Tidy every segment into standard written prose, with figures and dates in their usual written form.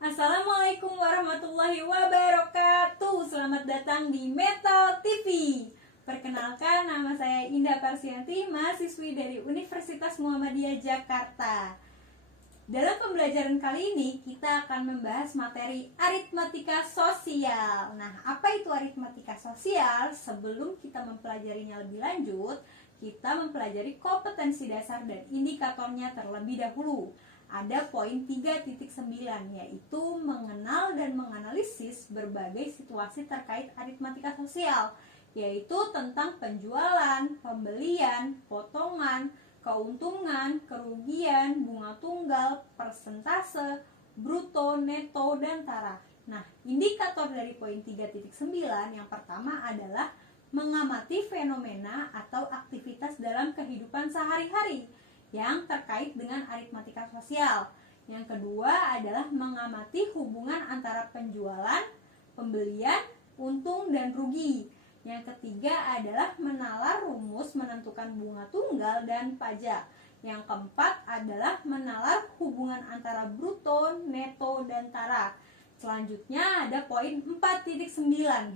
Assalamualaikum warahmatullahi wabarakatuh. Selamat datang di Metal TV. Perkenalkan, nama saya Indah Parsianti, mahasiswi dari Universitas Muhammadiyah Jakarta. Dalam pembelajaran kali ini kita akan membahas materi aritmatika sosial. Nah, apa itu aritmatika sosial? Sebelum kita mempelajarinya lebih lanjut, kita mempelajari kompetensi dasar dan indikatornya terlebih dahulu. Ada poin 3.9, yaitu mengenal dan menganalisis berbagai situasi terkait aritmatika sosial, yaitu tentang penjualan, pembelian, potongan, keuntungan, kerugian, bunga tunggal, persentase, bruto, neto, dan taraf. Nah, indikator dari poin 3.9 yang pertama adalah mengamati fenomena atau aktivitas dalam kehidupan sehari-hari yang terkait dengan aritmatika sosial. Yang kedua adalah mengamati hubungan antara penjualan, pembelian, untung, dan rugi. Yang ketiga adalah menalar rumus menentukan bunga tunggal dan pajak. Yang keempat adalah menalar hubungan antara bruto, neto, dan taraf. Selanjutnya ada poin 4.9,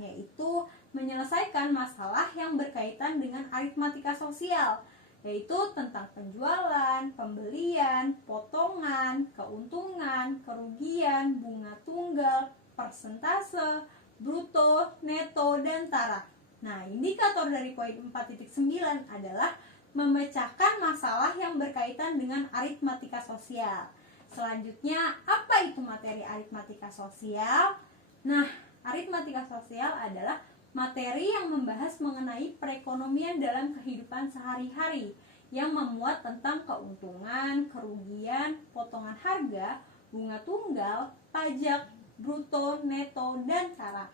yaitu menyelesaikan masalah yang berkaitan dengan aritmatika sosial, yaitu tentang penjualan, pembelian, potongan, keuntungan, kerugian, bunga tunggal, persentase, bruto, neto, dan taraf. Nah, indikator dari poin 4.9 adalah memecahkan masalah yang berkaitan dengan aritmatika sosial. Selanjutnya, apa itu materi aritmatika sosial? Nah, aritmatika sosial adalah materi yang membahas mengenai perekonomian dalam kehidupan sehari-hari, yang memuat tentang keuntungan, kerugian, potongan harga, bunga tunggal, pajak, bruto, neto, dan taraf.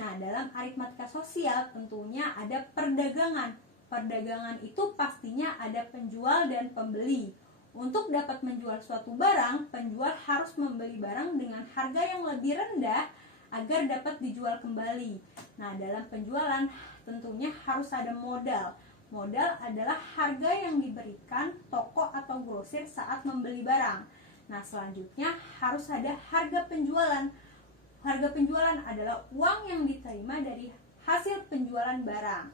Nah, dalam aritmatika sosial tentunya ada perdagangan. Perdagangan itu pastinya ada penjual dan pembeli. Untuk dapat menjual suatu barang, penjual harus membeli barang dengan harga yang lebih rendah agar dapat dijual kembali. Nah, dalam penjualan tentunya harus ada modal. Modal adalah harga yang diberikan toko atau grosir saat membeli barang. Nah, selanjutnya harus ada harga penjualan. Harga penjualan adalah uang yang diterima dari hasil penjualan barang.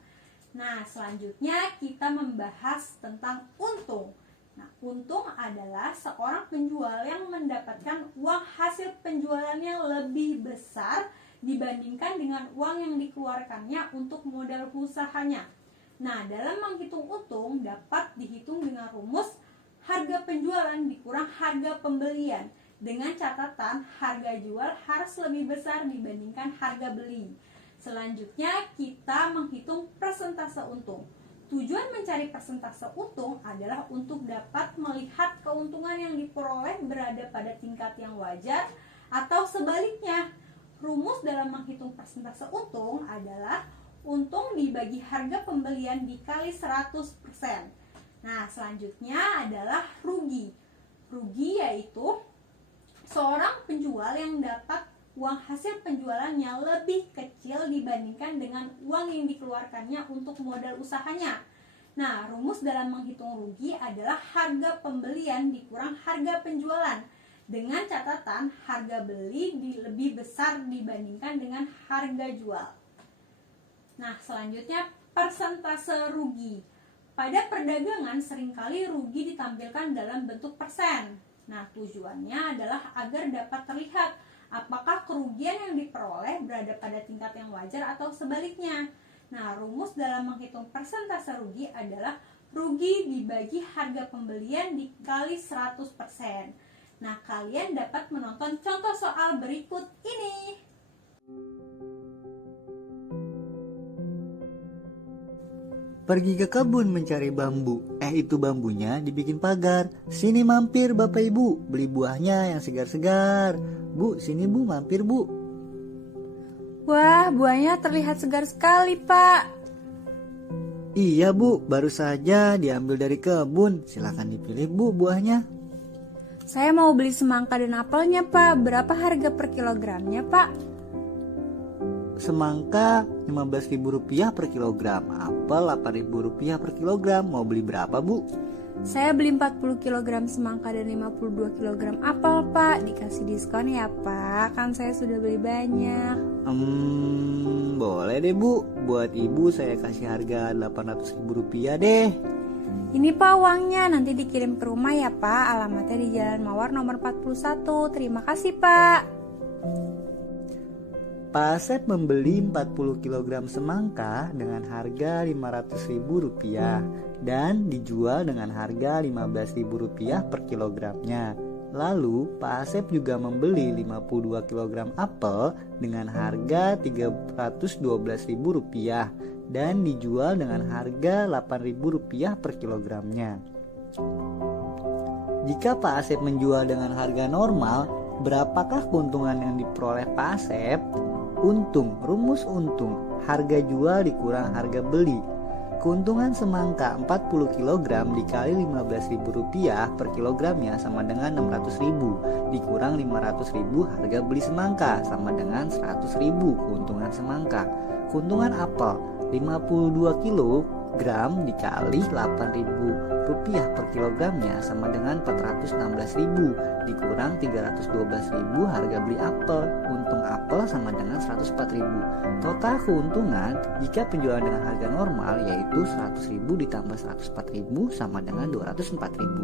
Nah, selanjutnya kita membahas tentang untung. Nah, untung adalah seorang penjual yang mendapatkan uang hasil penjualannya lebih besar dibandingkan dengan uang yang dikeluarkannya untuk modal usahanya. Nah, dalam menghitung untung dapat dihitung dengan rumus harga penjualan dikurang harga pembelian, dengan catatan harga jual harus lebih besar dibandingkan harga beli. Selanjutnya kita menghitung persentase untung. Tujuan mencari persentase untung adalah untuk dapat melihat keuntungan yang diperoleh berada pada tingkat yang wajar atau sebaliknya. Rumus dalam menghitung persentase untung adalah untung dibagi harga pembelian dikali 100%. Nah, selanjutnya adalah rugi. Rugi yaitu seorang penjual yang dapat uang hasil penjualannya lebih kecil dibandingkan dengan uang yang dikeluarkannya untuk modal usahanya. Nah, rumus dalam menghitung rugi adalah harga pembelian dikurang harga penjualan, dengan catatan harga beli lebih besar dibandingkan dengan harga jual. Nah, selanjutnya persentase rugi. Pada perdagangan seringkali rugi ditampilkan dalam bentuk persen. Nah, tujuannya adalah agar dapat terlihat apakah kerugian yang diperoleh berada pada tingkat yang wajar atau sebaliknya. Nah, rumus dalam menghitung persentase rugi adalah rugi dibagi harga pembelian dikali 100%. Nah, kalian dapat menonton contoh soal berikut ini. Pergi ke kebun mencari bambu. Itu bambunya dibikin pagar. Sini mampir Bapak Ibu, beli buahnya yang segar-segar. Bu, sini Bu, mampir Bu. Wah, buahnya terlihat segar sekali, Pak. Iya Bu, baru saja diambil dari kebun. Silakan dipilih Bu buahnya. Saya mau beli semangka dan apelnya, Pak. Berapa harga per kilogramnya, Pak? Semangka Rp15.000 per kilogram, apel Rp8.000 per kilogram. Mau beli berapa Bu? Saya beli 40 kg semangka dan 52 kg apel, Pak. Dikasih diskon ya, Pak? Kan saya sudah beli banyak. Boleh deh Bu. Buat Ibu saya kasih harga Rp800.000 deh. Ini Pak uangnya, nanti dikirim ke rumah ya, Pak. Alamatnya di Jalan Mawar nomor 41. Terima kasih, Pak. Pak Asep membeli 40 kg semangka dengan harga Rp500.000 dan dijual dengan harga Rp15.000 per kilogramnya. Lalu Pak Asep juga membeli 52 kg apel dengan harga Rp312.000 dan dijual dengan harga Rp8.000 per kilogramnya. Jika Pak Asep menjual dengan harga normal, berapakah keuntungan yang diperoleh Pak Asep? Untung, rumus untung, harga jual dikurang harga beli. Keuntungan semangka 40 kg dikali Rp15.000 per kilogramnya sama dengan Rp600.000 dikurang Rp500.000 harga beli semangka sama dengan Rp100.000 keuntungan semangka. Keuntungan apel 52 kg dikali Rp8.000 per kilogramnya sama dengan Rp416.000 dikurang Rp312.000 harga beli apel. Untung apel sama dengan Rp104.000. Total keuntungan jika penjualan dengan harga normal yaitu Rp100.000 ditambah Rp104.000 sama dengan Rp204.000.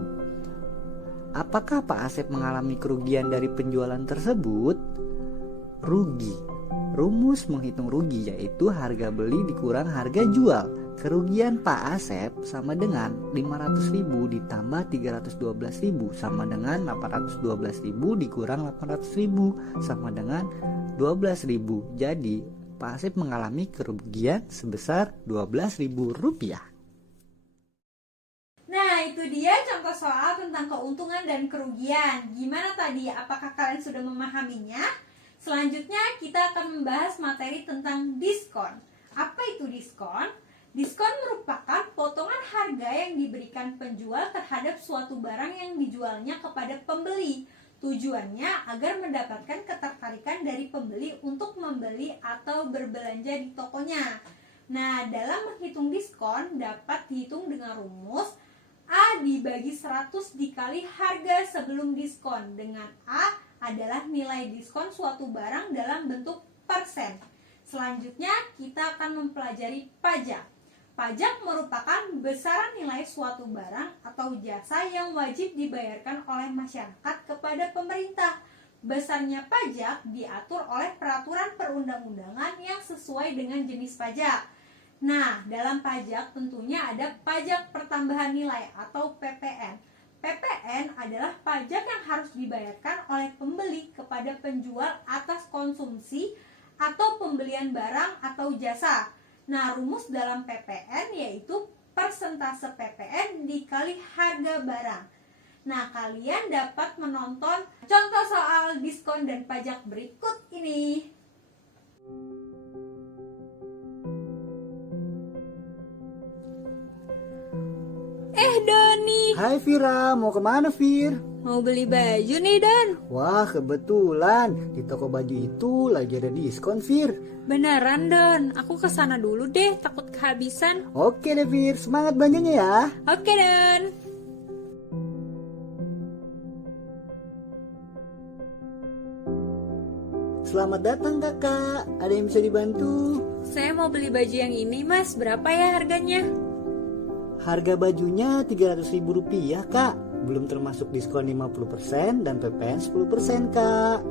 Apakah Pak Asep mengalami kerugian dari penjualan tersebut? Rugi. Rumus menghitung rugi yaitu harga beli dikurang harga jual. Kerugian Pak Asep sama dengan Rp500.000 ditambah Rp312.000 sama dengan Rp812.000 dikurang Rp800.000 sama dengan Rp12.000. Jadi Pak Asep mengalami kerugian sebesar Rp12.000. Nah, itu dia contoh soal tentang keuntungan dan kerugian. Gimana tadi? Apakah kalian sudah memahaminya? Selanjutnya kita akan membahas materi tentang diskon. Apa itu diskon? Diskon merupakan potongan harga yang diberikan penjual terhadap suatu barang yang dijualnya kepada pembeli. Tujuannya agar mendapatkan ketertarikan dari pembeli untuk membeli atau berbelanja di tokonya. Nah, dalam menghitung diskon dapat dihitung dengan rumus A dibagi 100 dikali harga sebelum diskon, dengan A adalah nilai diskon suatu barang dalam bentuk persen. Selanjutnya kita akan mempelajari pajak. Pajak merupakan besaran nilai suatu barang atau jasa yang wajib dibayarkan oleh masyarakat kepada pemerintah. Besarnya pajak diatur oleh peraturan perundang-undangan yang sesuai dengan jenis pajak. Nah, dalam pajak tentunya ada pajak pertambahan nilai atau PPN. PPN adalah pajak yang harus dibayarkan oleh pembeli kepada penjual atas konsumsi atau pembelian barang atau jasa. Nah, rumus dalam PPN yaitu persentase PPN dikali harga barang. Nah, kalian dapat menonton contoh soal diskon dan pajak berikut ini. Doni, Hai Vira, mau kemana Vir? mau beli baju nih, Don. Wah kebetulan di toko baju itu lagi ada diskon Vir. Beneran, Don. Aku kesana dulu deh, takut kehabisan. Oke deh Vir, semangat belanjanya ya. Oke, Don. Selamat datang kakak, ada yang bisa dibantu? Saya mau beli baju yang ini, Mas. Berapa ya harganya? Harga bajunya Rp300.000 kak, belum termasuk diskon 50% dan PPN 10% kak.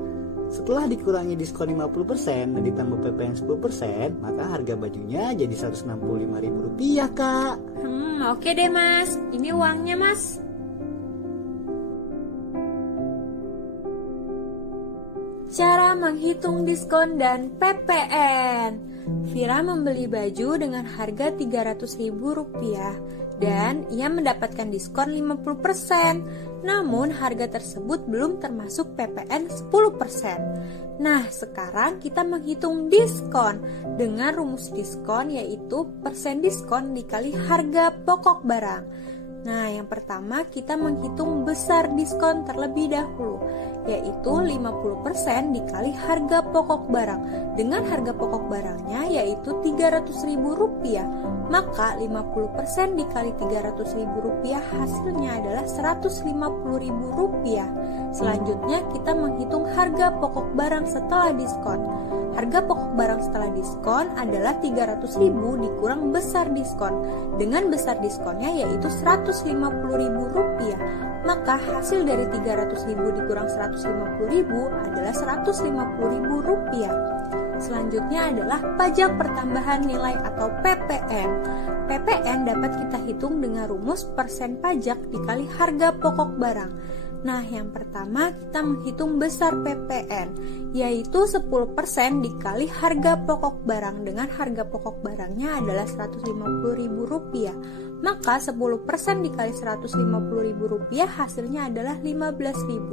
Setelah dikurangi diskon 50% dan ditambah PPN 10%, maka harga bajunya jadi Rp165.000 kak. Oke deh, Mas. Ini uangnya, Mas. Cara menghitung diskon dan PPN. Vira membeli baju dengan harga Rp300.000 dan ia mendapatkan diskon 50%. Namun harga tersebut belum termasuk PPN 10%. Nah, sekarang kita menghitung diskon dengan rumus diskon yaitu persen diskon dikali harga pokok barang. Nah, yang pertama kita menghitung besar diskon terlebih dahulu, yaitu 50% dikali harga pokok barang. Dengan harga pokok barangnya yaitu Rp300.000, maka 50% dikali Rp300.000 hasilnya adalah Rp150.000. Selanjutnya kita menghitung harga pokok barang setelah diskon. Harga pokok barang setelah diskon adalah Rp300.000 dikurang besar diskon. Dengan besar diskonnya yaitu Rp150.000, maka hasil dari Rp300.000 dikurang Rp150.000 adalah Rp150.000. Selanjutnya adalah pajak pertambahan nilai atau PPN. PPN dapat kita hitung dengan rumus persen pajak dikali harga pokok barang. Nah, yang pertama kita menghitung besar PPN, yaitu 10% dikali harga pokok barang. Dengan harga pokok barangnya adalah Rp150.000, maka 10% dikali Rp150.000 hasilnya adalah Rp15.000.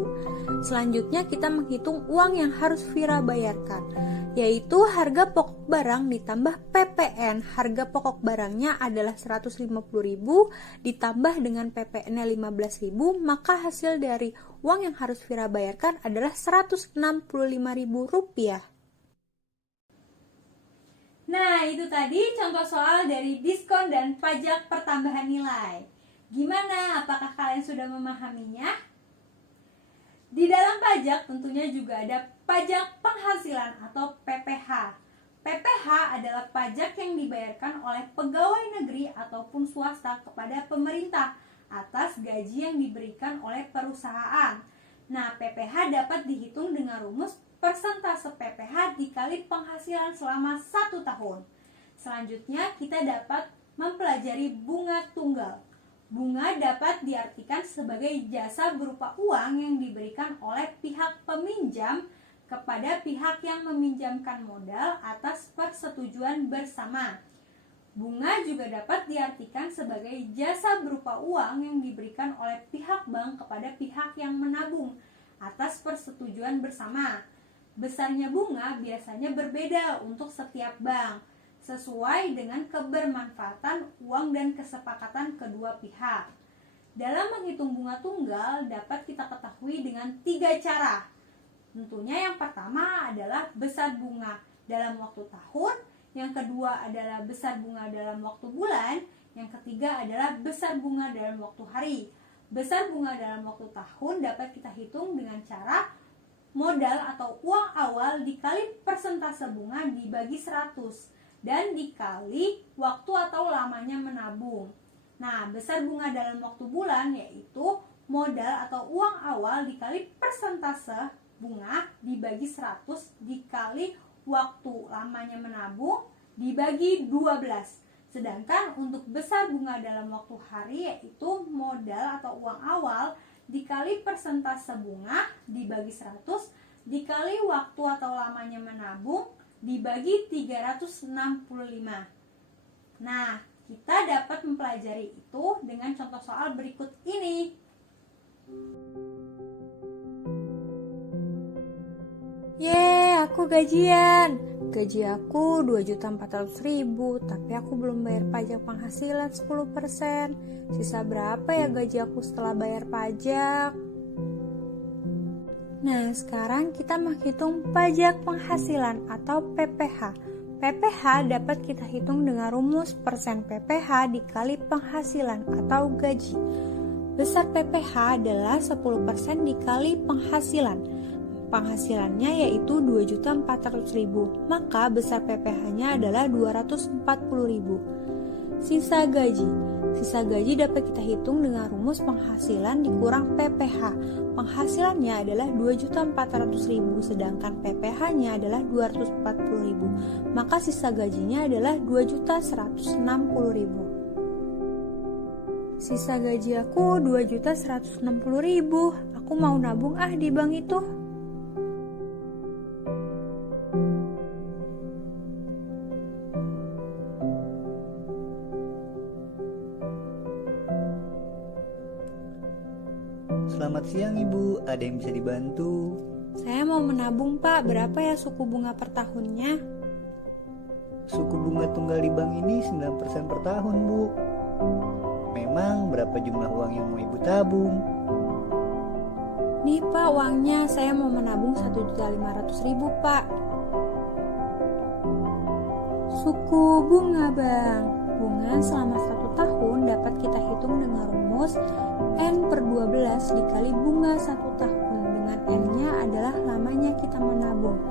Selanjutnya kita menghitung uang yang harus Vira bayarkan, yaitu harga pokok barang ditambah PPN. Harga pokok barangnya adalah Rp150.000 ditambah dengan PPN-nya Rp15.000, maka hasil dari uang yang harus Vira bayarkan adalah Rp165.000. Nah, itu tadi contoh soal dari diskon dan pajak pertambahan nilai. Gimana? Apakah kalian sudah memahaminya? Di dalam pajak tentunya juga ada pajak penghasilan atau PPH. PPH adalah pajak yang dibayarkan oleh pegawai negeri ataupun swasta kepada pemerintah atas gaji yang diberikan oleh perusahaan. Nah, PPH dapat dihitung dengan rumus persentase PPH dikali penghasilan selama 1 tahun. Selanjutnya kita dapat mempelajari bunga tunggal. Bunga dapat diartikan sebagai jasa berupa uang yang diberikan oleh pihak peminjam kepada pihak yang meminjamkan modal atas persetujuan bersama. Bunga juga dapat diartikan sebagai jasa berupa uang yang diberikan oleh pihak bank kepada pihak yang menabung atas persetujuan bersama. Besarnya bunga biasanya berbeda untuk setiap bank, sesuai dengan kebermanfaatan uang dan kesepakatan kedua pihak. Dalam menghitung bunga tunggal dapat kita ketahui dengan 3 cara. Tentunya yang pertama adalah besar bunga dalam waktu tahun, yang kedua adalah besar bunga dalam waktu bulan, yang ketiga adalah besar bunga dalam waktu hari. Besar bunga dalam waktu tahun dapat kita hitung dengan cara modal atau uang awal dikali persentase bunga dibagi 100 dan dikali waktu atau lamanya menabung. Nah, besar bunga dalam waktu bulan yaitu modal atau uang awal dikali persentase bunga dibagi 100 dikali waktu lamanya menabung dibagi 12. Sedangkan untuk besar bunga dalam waktu hari yaitu modal atau uang awal dikali persentase bunga dibagi 100 dikali waktu atau lamanya menabung dibagi 365. Nah, kita dapat mempelajari itu dengan contoh soal berikut ini. Yeay, aku gajian. Gaji aku 2.400.000, tapi aku belum bayar pajak penghasilan 10%. Sisa berapa ya gaji aku setelah bayar pajak? Nah, sekarang kita menghitung pajak penghasilan atau PPH. PPH dapat kita hitung dengan rumus persen PPH dikali penghasilan atau gaji. Besar PPH adalah 10% dikali penghasilan. Penghasilannya yaitu 2.400.000, maka besar PPH-nya adalah 240.000. Sisa gaji. Sisa gaji dapat kita hitung dengan rumus penghasilan dikurang PPH. Penghasilannya adalah 2.400.000, sedangkan PPH-nya adalah 240.000. Maka sisa gajinya adalah 2.160.000. Sisa gaji aku 2.160.000. Aku mau nabung di bank itu. Selamat siang Ibu, ada yang bisa dibantu? Saya mau menabung Pak, berapa ya suku bunga per tahunnya? Suku bunga tunggal di bank ini 9% per tahun Bu. Memang berapa jumlah uang yang mau Ibu tabung? Nih Pak uangnya, saya mau menabung 1.500.000 Pak. Suku bunga Bang. Bunga selama 1 tahun dapat kita hitung dengan rumus N/12 dikali bunga 1 tahun, dengan N-nya adalah lamanya kita menabung.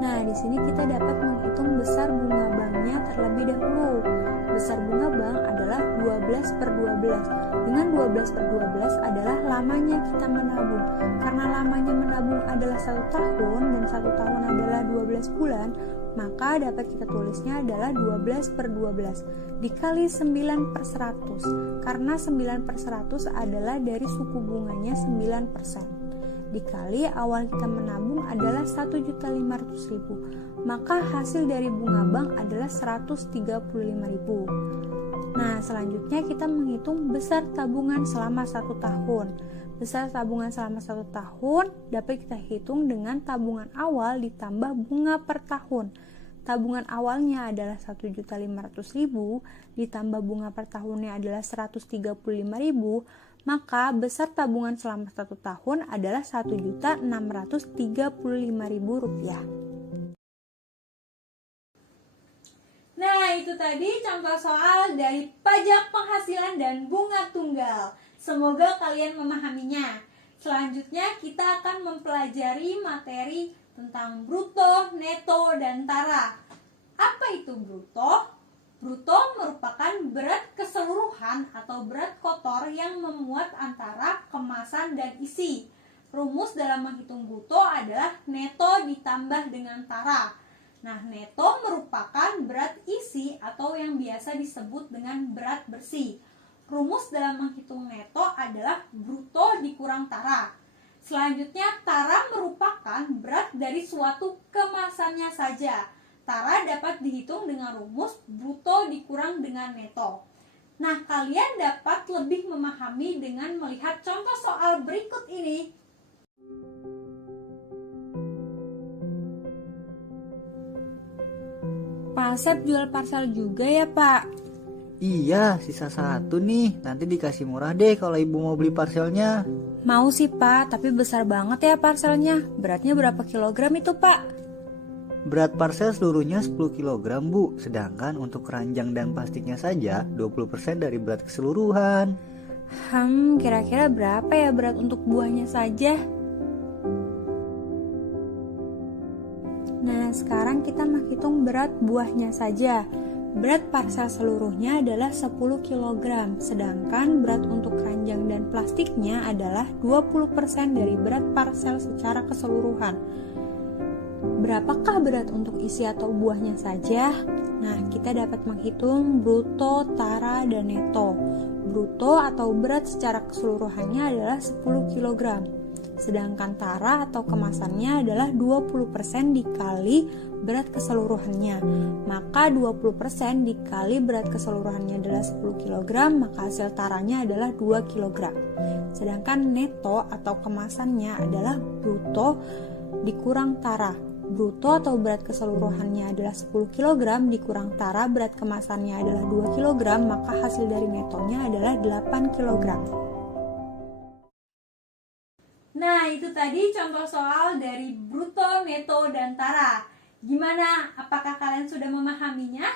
Nah, di sini kita dapat menghitung besar bunga banknya terlebih dahulu. Besar bunga bank adalah 12/12. Dengan 12/12 adalah lamanya kita menabung. Karena lamanya menabung adalah 1 tahun dan 1 tahun adalah 12 bulan, maka dapat kita tulisnya adalah 12/12 dikali 9/100. Karena 9/100 adalah dari suku bunganya 9%. Dikali awal kita menabung adalah 1.500.000, maka hasil dari bunga bank adalah 135.000. Nah, selanjutnya kita menghitung besar tabungan selama 1 tahun. Besar tabungan selama 1 tahun dapat kita hitung dengan tabungan awal ditambah bunga per tahun. Tabungan awalnya adalah 1.500.000 ditambah bunga per tahunnya adalah 135.000, maka besar tabungan selama 1 tahun adalah Rp1.635.000. Nah, itu tadi contoh soal dari pajak penghasilan dan bunga tunggal. Semoga kalian memahaminya. Selanjutnya kita akan mempelajari materi tentang bruto, neto, dan tara. Apa itu bruto? Bruto merupakan berat keseluruhan atau berat kotor yang memuat antara kemasan dan isi. Rumus dalam menghitung bruto adalah neto ditambah dengan tara. Nah, neto merupakan berat isi atau yang biasa disebut dengan berat bersih. Rumus dalam menghitung neto adalah bruto dikurang tara. Selanjutnya, tara merupakan berat dari suatu kemasannya saja. Tara dapat dihitung dengan rumus bruto dikurang dengan neto. Nah, kalian dapat lebih memahami dengan melihat contoh soal berikut ini. Pak Asep jual parcel juga ya Pak? Iya, sisa 1 nih. Nanti dikasih murah deh kalau ibu mau beli parcelnya. Mau sih Pak, tapi besar banget ya parcelnya. Beratnya berapa kilogram itu Pak? Berat parcel seluruhnya 10 kg Bu. Sedangkan untuk keranjang dan plastiknya saja 20% dari berat keseluruhan. Kira-kira berapa ya berat untuk buahnya saja? Nah, sekarang kita menghitung berat buahnya saja. Berat parcel seluruhnya adalah 10 kg, sedangkan berat untuk keranjang dan plastiknya adalah 20% dari berat parcel secara keseluruhan. Berapakah berat untuk isi atau buahnya saja? Nah, kita dapat menghitung bruto, tara, dan neto. Bruto atau berat secara keseluruhannya adalah 10 kg. Sedangkan tara atau kemasannya adalah 20% dikali berat keseluruhannya. Maka 20% dikali berat keseluruhannya adalah 10 kg, maka hasil taranya adalah 2 kg. Sedangkan neto atau kemasannya adalah bruto dikurang tara. Bruto atau berat keseluruhannya adalah 10 kg dikurang tara berat kemasannya adalah 2 kg, maka hasil dari netonya adalah 8 kg. Nah, itu tadi contoh soal dari bruto, neto, dan tara. Gimana? Apakah kalian sudah memahaminya?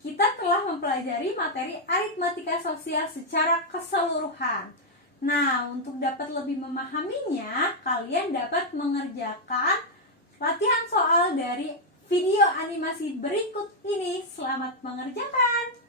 Kita telah mempelajari materi aritmatika sosial secara keseluruhan. Nah, untuk dapat lebih memahaminya, kalian dapat mengerjakan latihan soal dari video animasi berikut ini. Selamat mengerjakan!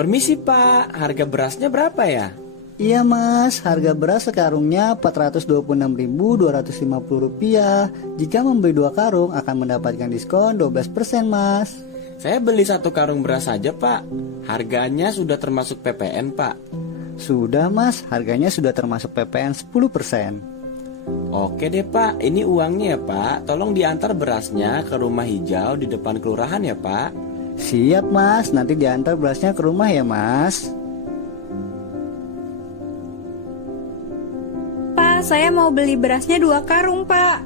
Permisi Pak, harga berasnya berapa ya? Iya Mas, harga beras sekarungnya Rp426.250. Jika membeli 2 karung akan mendapatkan diskon 12% Mas. Saya beli 1 karung beras saja Pak. Harganya sudah termasuk PPN Pak. Sudah Mas, harganya sudah termasuk PPN 10%. Oke deh Pak, ini uangnya ya Pak. Tolong diantar berasnya ke rumah hijau di depan kelurahan ya Pak. Siap Mas, nanti diantar berasnya ke rumah ya Mas. Pak, saya mau beli berasnya 2 karung Pak.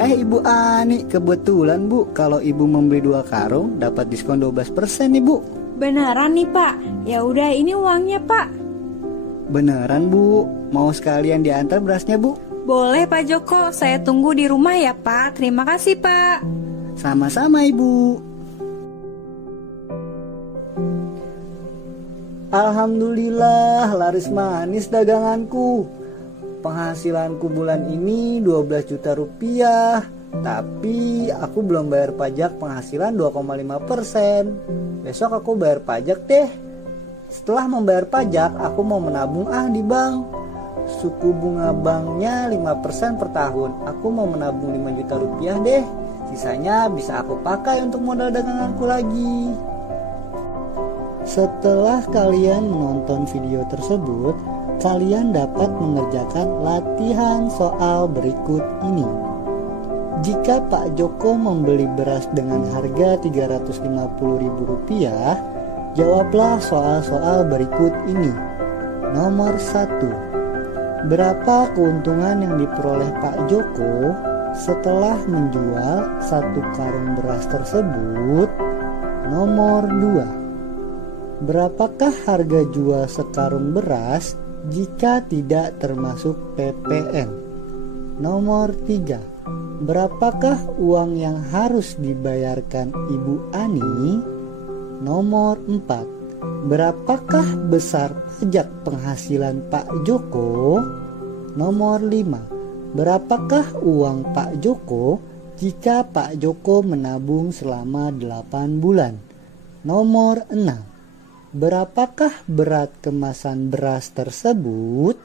Ibu Ani, kebetulan Bu, kalau Ibu membeli 2 karung dapat diskon 12% nih Bu. Beneran nih Pak? Ya udah ini uangnya Pak. Beneran Bu, mau sekalian diantar berasnya Bu? Boleh Pak Joko, saya tunggu di rumah ya Pak. Terima kasih Pak. Sama-sama Ibu. Alhamdulillah laris manis daganganku. Penghasilanku bulan ini 12 juta rupiah. Tapi aku belum bayar pajak penghasilan 2,5%. Besok aku bayar pajak deh. Setelah membayar pajak, aku mau menabung di bank. Suku bunga banknya 5% per tahun. Aku mau menabung 5 juta rupiah deh. Sisanya bisa aku pakai untuk modal daganganku lagi. Setelah kalian menonton video tersebut, kalian dapat mengerjakan latihan soal berikut ini. Jika Pak Joko membeli beras dengan harga Rp350.000, jawablah soal-soal berikut ini. Nomor 1. Berapa keuntungan yang diperoleh Pak Joko setelah menjual 1 karung beras tersebut? Nomor 2. Berapakah harga jual sekarung beras jika tidak termasuk PPN? Nomor 3. Berapakah uang yang harus dibayarkan Ibu Ani? Nomor 4. Berapakah besar pajak penghasilan Pak Joko? Nomor 5. Berapakah uang Pak Joko jika Pak Joko menabung selama 8 bulan? Nomor 6. Berapakah berat kemasan beras tersebut?